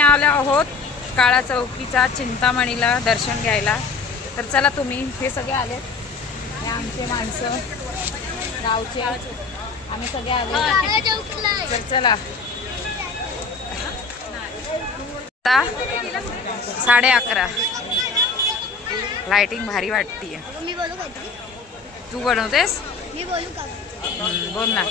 आम्ही आलो आहोत काळा चौकीच्या चिंतामणीला दर्शन घ्यायला। तर चला तुम्ही हे सगळे आलेत, हे आमचे माणसं गावचे, आम्ही सगळे आले। तर चला 11:30 लाइटिंग भारी वाटतीये। तू बनवतेस? मी बोलू का? बोल ना।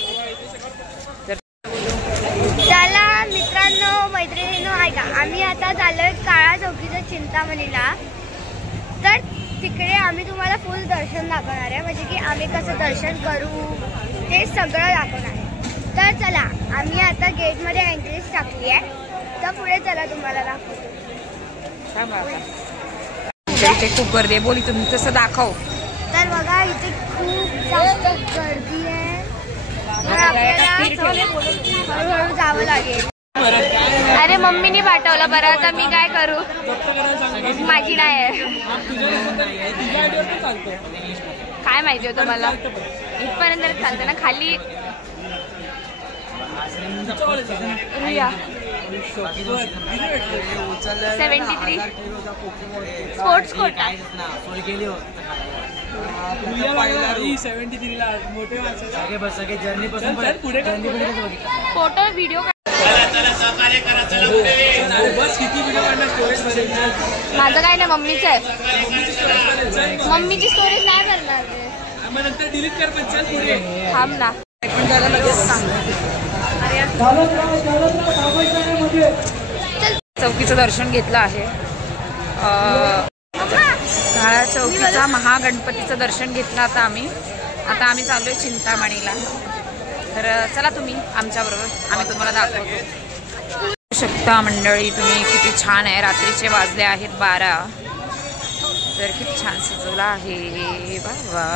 चला मित्रांनो मैत्रिणींनो ऐका, आम्ही आता चाललोय काळा चौकीच्या चिंतामणीला। तर तिकडे आम्ही तुम्हाला फुल दर्शन दाखवणार आहे, म्हणजे की आम्ही कसं दर्शन करू ते सगळं दाखवणार आहे। तर चला आम्ही आता गेटमध्ये एंट्रीज टाकली आहे, तर पुढे चला तुम्हाला दाखवतो। इथे खूप गर्दी आहे, बोली तुम्ही तसं दाखव। तर बघा इथे खूप जास्त गर्दी आहे, तर आपल्याला हळूहळू जावं लागेल। अरे मम्मीने पाठवलं, बरं आता मी काय करू, माझी नाही आहे। काय माहिती होतं मला, इथपर्यंत चालतं ना खाली। Riya 73 sports quota photo video माझं काय नाही, मम्मीच आहे। मम्मीची स्टोरेज नाही करणार, थांब ना। चौकीचं दर्शन घेतलं आहे, काळा चौकीचा महागणपतीचं दर्शन घेतलं आता आम्ही चाललोय चिंतामणीला। तर चला तुम्ही आमच्याबरोबर, आम्ही तुम्हाला दाखवतो। शकता मंडळी तुम्ही किती छान आहे, रात्रीचे वाजले आहेत 12, तर किती छान सजवला आहे बाबा।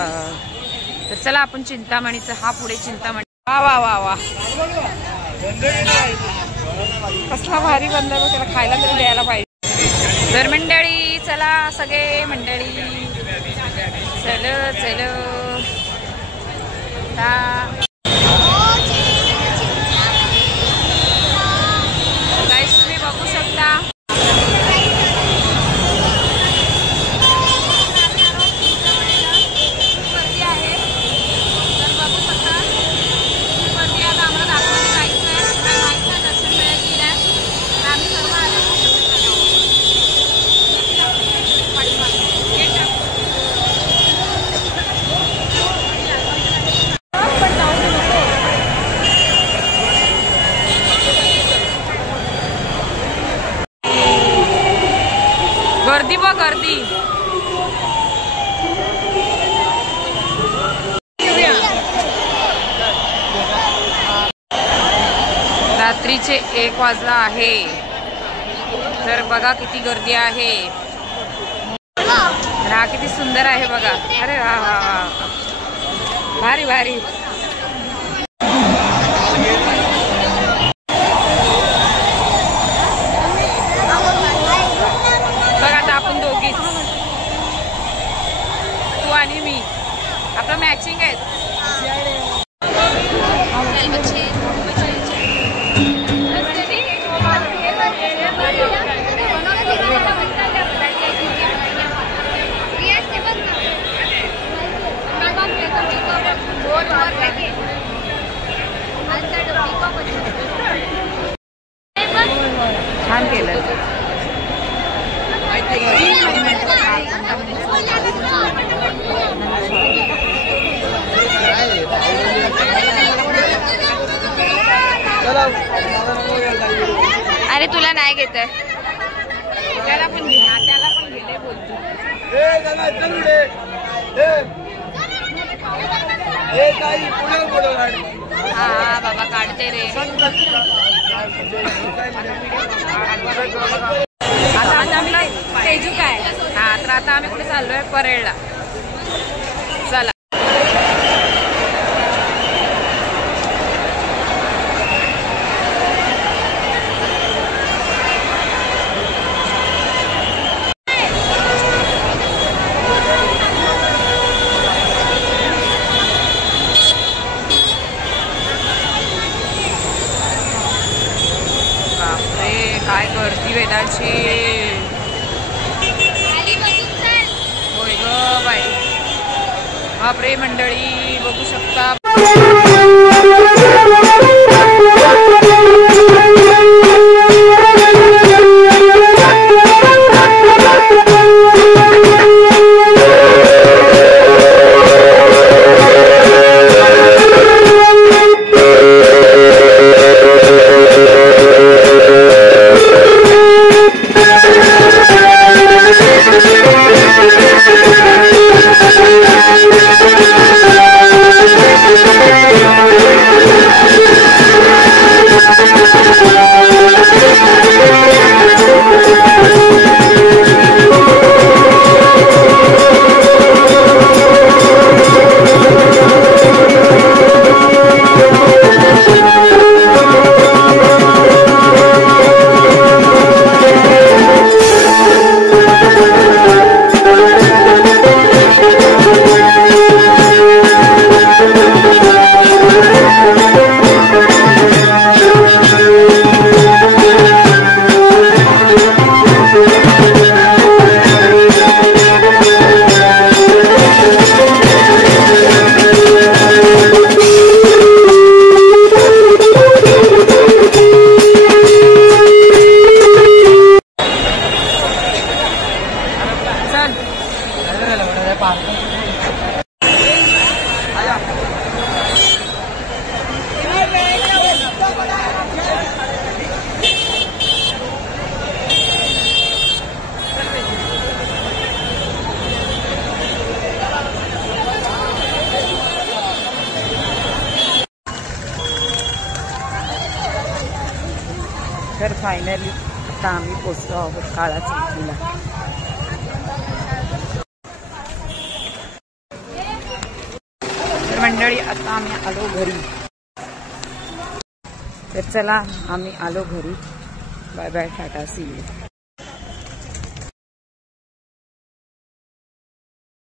तर चला आपण चिंतामणीचं, हा पुढे चिंतामणी, वा वा वा वा कसला भारी बनलाय बघ, त्याला खायला तरी द्यायला पाहिजे। तर मंडळी चला सगळे मंडळी, चलो चलो गाइस तुम्ही बघू शकता गर्दी आहे, तर बघू शकता गर्दी। आता आम्हाला आतमध्ये जायचं आहे, काय माहित नाही दर्शन मिळेल की नाही, तर आम्ही सर्व आलो। गर्दी बघ गर्दी, रात्रीचे 1 वाजला आहे, तर बघा किती गर्दी आहे। हा किती सुंदर आहे बघा, अरे वा वा वा भारी भारी। बघ आता आपण दोघीच, तू आणि मी, आपलं मॅचिंग आहे। छान केलं। अरे तुला नाही घेत, त्याला पण घे, त्याला पण गेले बोलतो। हा बाबा काढते रे। आता आम्ही तेजू काय, हा तर आता आम्ही कुठे चाललोय, परेडला। चला काय गर्दी वेदाची. होय ग बाई, बापरे मंडळी बघू शकता. तर फायनली आता आम्ही पोचलो आहोत काळा चौकीला. तर मंडळी आता आम्ही आलो घरी. तर चला आम्ही आलो घरी. Bye bye, tata, see you.